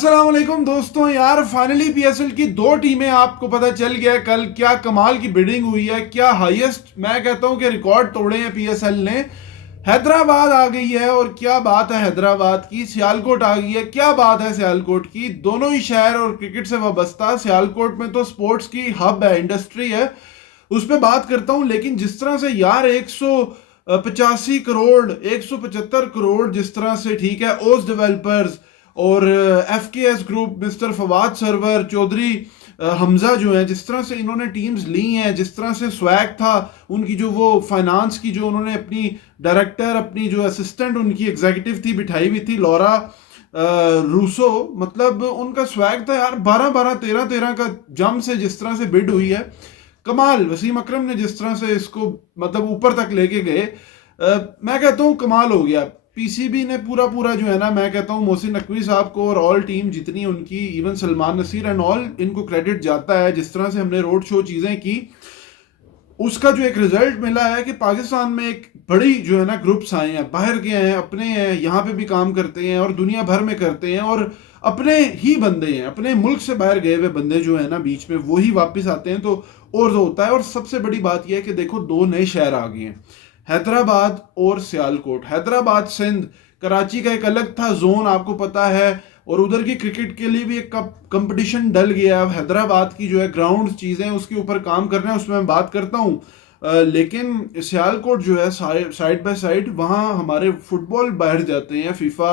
अस्सलाम वालेकुम दोस्तों। यार फाइनली पीएसएल की दो टीमें आपको पता चल गया कल क्या कमाल की बिडिंग हुई है, क्या हाईएस्ट मैं कहता हूं कि रिकॉर्ड तोड़े हैं पीएसएल ने। हैदराबाद आ गई है और क्या बात है हैदराबाद की। सियालकोट आ गई है, क्या बात है सियालकोट की। दोनों ही शहर और क्रिकेट से वाबस्ता। सियालकोट में तो स्पोर्ट्स की हब है, इंडस्ट्री है, उस पर बात करता हूं। लेकिन जिस तरह से यार 185 करोड़ 175 करोड़ जिस तरह से, ठीक है, ओस डेवलपर्स और F K S group, mister Fawad Sarwar, Chaudhry Hamza जो है, जिस तरह से इन्होंने टीम्स ली हैं, जिस तरह से स्वैग था उनकी, जो वो फाइनेंस की जो उन्होंने अपनी डायरेक्टर, अपनी जो असिस्टेंट उनकी एग्जीक्यूटिव थी बिठाई हुई थी, लॉरा रूसो, मतलब उनका स्वैग था यार। 12-12 13-13 का जम से जिस तरह से बिड हुई है, कमाल। वसीम अकरम ने जिस तरह से इसको मतलब ऊपर तक लेके गए, मैं कहता हूँ कमाल हो गया। पीसीबी ने पूरा पूरा जो है ना, मैं कहता हूँ मोहसिन नकवी साहब को और ऑल टीम जितनी उनकी, even Salman Naseer and all, इनको क्रेडिट जाता है। जिस तरह से हमने रोड शो चीज़ें की, उसका जो एक रिजल्ट मिला है कि पाकिस्तान में एक बड़ी जो है ना ग्रुप्स आए हैं, बाहर के हैं, अपने हैं, यहाँ पे भी काम करते हैं और दुनिया भर में करते हैं, और अपने ही बंदे हैं, अपने मुल्क से बाहर गए हुए बंदे जो है ना बीच में, वही वापस आते हैं, तो और जो होता है। और सबसे बड़ी बात यह है कि देखो दो नए शहर आ गए हैं, हैदराबाद और सियालकोट। हैदराबाद सिंध, कराची का एक अलग था जोन, आपको पता है, और उधर की क्रिकेट के लिए भी एक कंपटीशन डल गया। अब हैदराबाद की जो है ग्राउंड चीज़ें, उसके ऊपर काम करना है, उसमें मैं बात करता हूँ। लेकिन सियालकोट जो है साइड बाय साइड, वहाँ हमारे फुटबॉल बाहर जाते हैं फीफा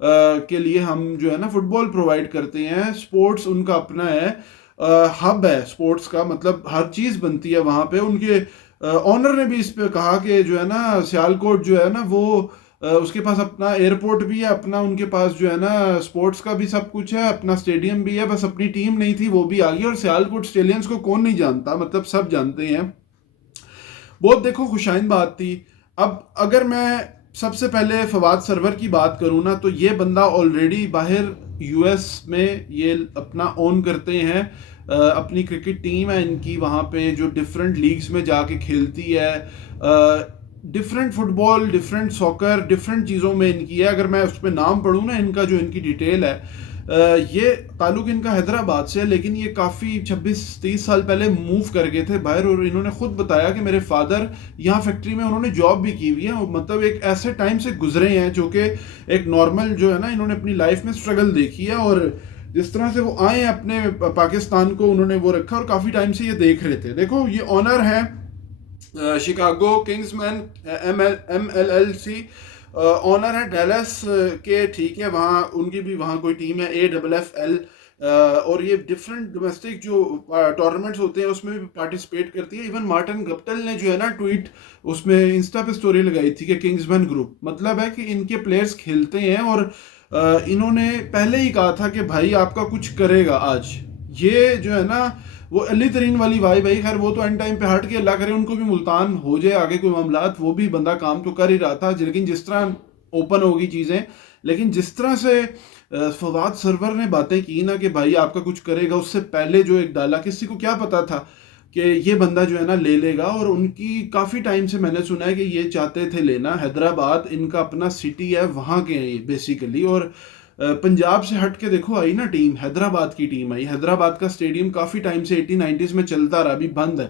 के लिए। हम जो है ना फुटबॉल प्रोवाइड करते हैं, स्पोर्ट्स उनका अपना है, हब है स्पोर्ट्स का, मतलब हर चीज़ बनती है वहाँ पे। उनके ऑनर ने भी इस पे कहा कि जो है ना सियालकोट जो है ना वो उसके पास अपना एयरपोर्ट भी है, अपना उनके पास जो है ना स्पोर्ट्स का भी सब कुछ है, अपना स्टेडियम भी है, बस अपनी टीम नहीं थी वो भी आ गई। और सियालकोट स्टेलियंस को कौन नहीं जानता, मतलब सब जानते हैं। बहुत देखो खुशाइन बात थी। अब अगर मैं सबसे पहले फवाद सरवर की बात करूँ ना, तो ये बंदा ऑलरेडी बाहर यूएस में ये अपना ओन करते हैं। अपनी क्रिकेट टीम है इनकी, वहाँ पे जो डिफरेंट लीग्स में जाके खेलती है, different football, different soccer, different चीज़ों में इनकी है। अगर मैं उस पर नाम पढ़ूँ ना इनका, जो इनकी डिटेल है, ये ताल्लुक इनका हैदराबाद से है, लेकिन ये काफ़ी 26-30 साल पहले मूव कर गए थे बाहर। और इन्होंने खुद बताया कि मेरे फादर यहाँ फैक्ट्री में उन्होंने जॉब भी की हुई है, मतलब एक ऐसे टाइम से गुजरे हैं जो कि एक नॉर्मल जो है ना, इन्होंने अपनी लाइफ में स्ट्रगल देखी है। और जिस तरह से वो आए अपने पाकिस्तान को उन्होंने वो रखा, और काफ़ी टाइम से ये देख रहे थे। देखो ये ऑनर है शिकागो किंग्समैन MLLC, ऑनर है डैलस के, ठीक है, वहाँ उनकी भी वहाँ कोई टीम है AFFL, और ये डिफरेंट डोमेस्टिक जो टूर्नामेंट्स होते हैं उसमें भी पार्टिसिपेट करती है। इवन मार्टिन गप्टल ने जो है ना ट्वीट उसमें इंस्टा पे स्टोरी लगाई थी कि किंग्समैन ग्रुप, मतलब है कि इनके प्लेयर्स खेलते हैं। और इन्होंने पहले ही कहा था कि भाई आपका कुछ करेगा आज। ये जो है ना वो अली तरीन वाली भाई भाई, खैर वो तो एंड टाइम पे हट के, अल्लाह करे उनको भी मुल्तान हो जाए आगे कोई मामलात, वो भी बंदा काम तो कर ही रहा था। लेकिन जिस तरह ओपन होगी चीज़ें, लेकिन जिस तरह से फवाद सरवर ने बातें की ना कि भाई आपका कुछ करेगा, उससे पहले जो एक डाला, किसी को क्या पता था कि ये बंदा जो है ना ले लेगा। और उनकी काफ़ी टाइम से मैंने सुना है कि ये चाहते थे लेना। हैदराबाद इनका अपना सिटी है, वहाँ के हैं ये बेसिकली। और पंजाब से हट के देखो आई ना टीम, हैदराबाद की टीम आई। हैदराबाद का स्टेडियम काफ़ी टाइम से 80-90s में चलता रहा, अभी बंद है,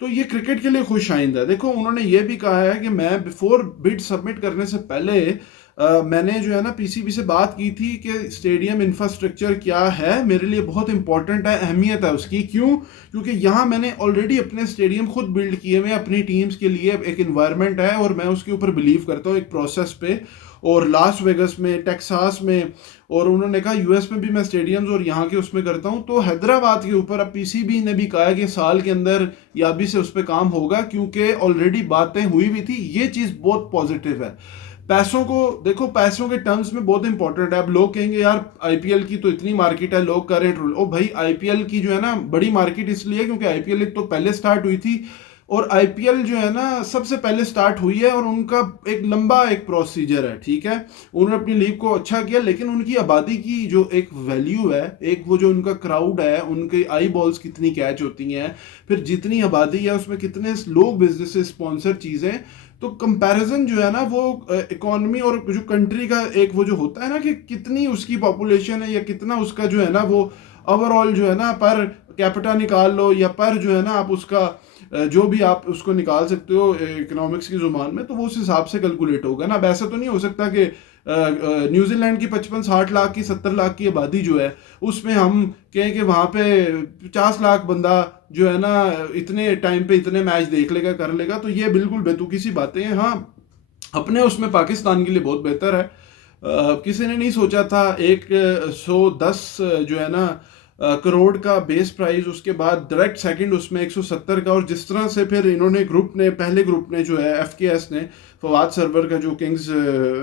तो ये क्रिकेट के लिए खुश आइंदा है। देखो उन्होंने ये भी कहा है कि मैं बिफोर बिड सबमिट करने से पहले मैंने जो है ना पीसीबी से बात की थी कि स्टेडियम इंफ्रास्ट्रक्चर क्या है, मेरे लिए बहुत इंपॉर्टेंट है, अहमियत है उसकी। क्यों? क्योंकि यहाँ मैंने ऑलरेडी अपने स्टेडियम खुद बिल्ड किए हुए अपनी टीम्स के लिए, एक इन्वायरमेंट है, और मैं उसके ऊपर बिलीव करता हूँ एक प्रोसेस पे। और लास वेगस में, टेक्सास में, और उन्होंने कहा यूएस में भी मैं स्टेडियम्स और यहाँ के उसमें करता हूँ। तो हैदराबाद के ऊपर अब पीसीबी ने भी कहा है कि साल के अंदर या अभी से उस पर काम होगा, क्योंकि ऑलरेडी बातें हुई भी थी। ये चीज़ बहुत पॉजिटिव है। पैसों को देखो, पैसों के टर्म्स में बहुत इंपॉर्टेंट है। अब लोग कहेंगे यार आईपीएल की तो इतनी मार्केट है, लोग कर रहे हैं। ओ भाई, आईपीएल की जो है ना बड़ी मार्केट इसलिए क्योंकि आईपीएल एक तो पहले स्टार्ट हुई थी और आईपीएल जो है ना सबसे पहले स्टार्ट हुई है, और उनका एक लंबा एक प्रोसीजर है, ठीक है। उन्होंने अपनी लीग को अच्छा किया, लेकिन उनकी आबादी की जो एक वैल्यू है, एक वो जो उनका क्राउड है, उनके आई बॉल्स कितनी कैच होती हैं, फिर जितनी आबादी है उसमें कितने लोग बिजनेस स्पॉन्सर चीज़ें, तो कंपैरिजन जो है ना वो इकोनॉमी और जो कंट्री का एक वो जो होता है ना कि कितनी उसकी पॉपुलेशन है या कितना उसका जो है ना वो ओवरऑल जो है ना पर कैपिटा निकाल लो, या पर जो है ना आप उसका जो भी आप उसको निकाल सकते हो इकोनॉमिक्स की जुबान में, तो वो उस हिसाब से कैलकुलेट होगा ना। अब ऐसा तो नहीं हो सकता कि न्यूजीलैंड की 55-60 लाख की 70 लाख की आबादी जो है उसमें हम कहें कि वहाँ पे 50 लाख बंदा जो है ना इतने टाइम पे इतने मैच देख लेगा कर लेगा, तो ये बिल्कुल बेतुकी सी बातें हैं। हाँ, अपने उसमें पाकिस्तान के लिए बहुत बेहतर है। किसी ने नहीं सोचा था 110 जो है ना करोड़ का बेस प्राइस, उसके बाद डायरेक्ट सेकंड उसमें 170 का, और जिस तरह से फिर इन्होंने पहले ग्रुप ने जो है एफकेएस ने, फवाद सरवर का जो किंग्स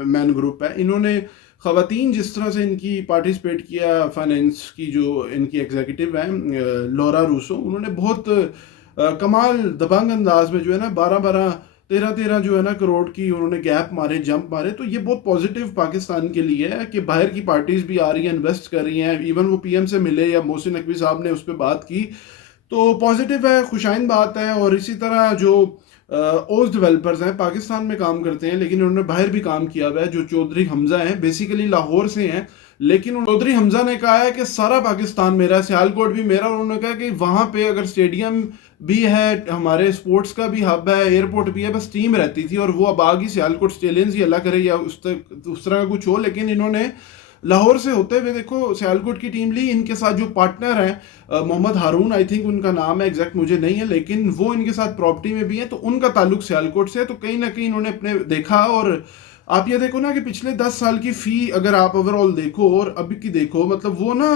मैन ग्रुप है, इन्होंने खवातीन जिस तरह से इनकी पार्टिसिपेट किया, फाइनेंस की जो इनकी एग्जीक्यूटिव है लॉरा रूसो, उन्होंने बहुत कमाल दबंग अंदाज में जो है ना 12-13 जो है ना करोड़ की उन्होंने गैप मारे, जंप मारे। तो ये बहुत पॉजिटिव पाकिस्तान के लिए है कि बाहर की पार्टीज भी आ रही हैं, इन्वेस्ट कर रही हैं, इवन वो पीएम से मिले या मोहसिन नकवी साहब ने उस पर बात की, तो पॉजिटिव है, खुशाइन बात है। और इसी तरह जो ओस डेवलपर्स हैं पाकिस्तान में काम करते हैं लेकिन उन्होंने बाहर भी काम किया हुआ है, जो चौधरी हमजा हैं, बेसिकली लाहौर से हैं, लेकिन चौधरी हमजा ने कहा है कि सारा पाकिस्तान मेरा, सियालकोट भी मेरा, और उन्होंने कहा कि वहाँ पे अगर स्टेडियम भी है, हमारे स्पोर्ट्स का भी हब है, एयरपोर्ट भी है, बस टीम रहती थी और वो अब आ गई सियालकोट स्टेलियंस, ही अल्लाह करे या उस तरह का कुछ हो, लेकिन इन्होंने लाहौर से होते हुए देखो सियालकोट की टीम ली। इनके साथ जो पार्टनर हैं मोहम्मद हारून, आई थिंक उनका नाम है, एग्जैक्ट मुझे नहीं है, लेकिन वो इनके साथ प्रॉपर्टी में भी है, तो उनका ताल्लुक सियालकोट से है। तो कहीं ना कहीं इन्होंने अपने देखा, और आप ये देखो ना कि पिछले 10 साल की फी अगर आप ओवरऑल देखो और अभी की देखो, मतलब वो ना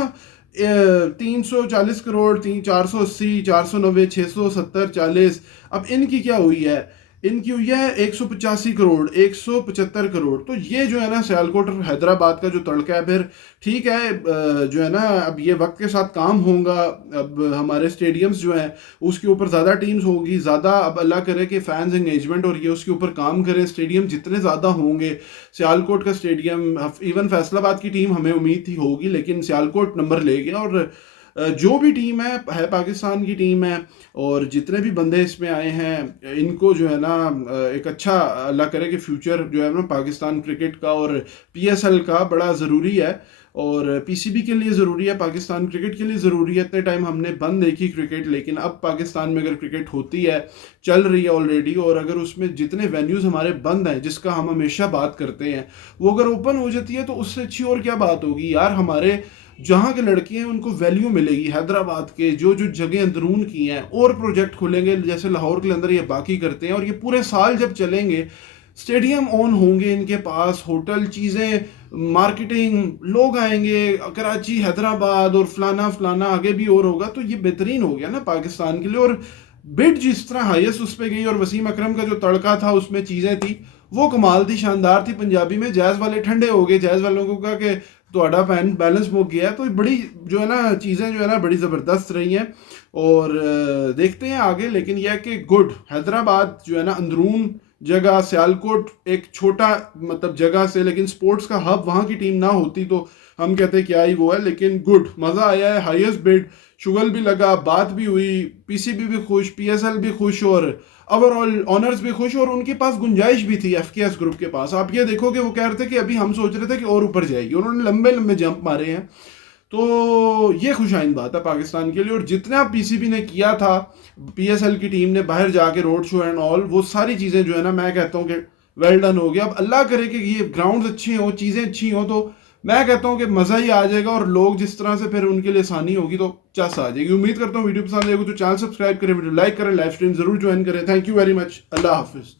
340 करोड़, 480, 490, 670, 40, अब इनकी क्या हुई है, इनकी हुई है 185 करोड़, 175 करोड़। तो ये जो है ना सियालकोट और हैदराबाद का जो तड़का है, फिर ठीक है जो है ना अब ये वक्त के साथ काम होगा, अब हमारे स्टेडियम्स जो हैं उसके ऊपर ज़्यादा टीम्स होंगी, ज़्यादा, अब अल्लाह करे कि फैंस एंगेजमेंट और ये उसके ऊपर काम करें, स्टेडियम जितने ज़्यादा होंगे, सियालकोट का स्टेडियम, इवन फैसलाबाद की टीम हमें उम्मीद थी होगी, लेकिन सियालकोट नंबर ले गया। और जो भी टीम है पाकिस्तान की टीम है, और जितने भी बंदे इसमें आए हैं इनको जो है ना एक अच्छा, अल्लाह करे कि फ्यूचर जो है ना पाकिस्तान क्रिकेट का और पीएसएल का बड़ा ज़रूरी है, और पीसीबी के लिए ज़रूरी है, पाकिस्तान क्रिकेट के लिए ज़रूरी है। इतने टाइम हमने बंद देखी क्रिकेट, लेकिन अब पाकिस्तान में अगर क्रिकेट होती है, चल रही है ऑलरेडी, और अगर उसमें जितने वेन्यूज़ हमारे बंद हैं जिसका हम हमेशा बात करते हैं, वो अगर ओपन हो जाती है तो उससे अच्छी और क्या बात होगी यार। हमारे जहाँ के लड़के हैं उनको वैल्यू मिलेगी, हैदराबाद के जो जो जगह अंदरून की हैं, और प्रोजेक्ट खुलेंगे जैसे लाहौर के अंदर ये बाकी करते हैं, और ये पूरे साल जब चलेंगे, स्टेडियम ऑन होंगे इनके पास, होटल, चीज़ें, मार्केटिंग, लोग आएंगे, कराची, हैदराबाद और फलाना फलाना आगे भी और होगा, तो ये बेहतरीन हो गया ना पाकिस्तान के लिए। और बिड जिस तरह हाईएस्ट उस पर गई, और वसीम अकरम का जो तड़का था उसमें चीज़ें थी वो कमाल थी, शानदार थी। पंजाबी में जैज़ वाले ठंडे हो गए, जैज़ वालों को कहा कि ਤੁਹਾਡਾ पैन बैलेंस मुक गया। तो बड़ी जो है ना चीज़ें जो है ना बड़ी ज़बरदस्त रही हैं, और देखते हैं आगे। लेकिन यह है कि गुड, हैदराबाद जो है ना अंदरून जगह, सियालकोट एक छोटा मतलब जगह से, लेकिन स्पोर्ट्स का हब, वहाँ की टीम ना होती तो हम कहते क्या ही वो है। लेकिन गुड, मज़ा आया है, हाईएस्ट बिड, शुगल भी लगा, बात भी हुई, पीसीबी भी खुश, पीएसएल भी खुश, और ओवरऑल ऑनर्स भी खुश, और उनके पास गुंजाइश भी थी एफकेएस ग्रुप के पास। आप ये देखो कि वो कह रहे थे कि अभी हम सोच रहे थे कि और ऊपर जाएगी, उन्होंने लंबे लंबे जंप मारे हैं। तो ये खुशाइन बात है पाकिस्तान के लिए। और जितना पीसीबी ने किया था, पीएसएल की टीम ने बाहर जाके रोड शो एंड ऑल, वो सारी चीज़ें जो है ना मैं कहता हूँ कि वेल डन हो गया। अब अल्लाह करे कि ये ग्राउंड अच्छे हों, चीज़ें अच्छी हों, तो मैं कहता हूँ कि मज़ा ही आ जाएगा, और लोग जिस तरह से फिर उनके लिए आसानी होगी तो चस आ जाएगी। उम्मीद करता हूँ वीडियो पसंद आएगी तो चैनल सब्सक्राइब करें, वीडियो लाइक करें, लाइव स्ट्रीम जरूर ज्वाइन करें। थैंक यू वेरी मच, अल्लाह हाफिज़।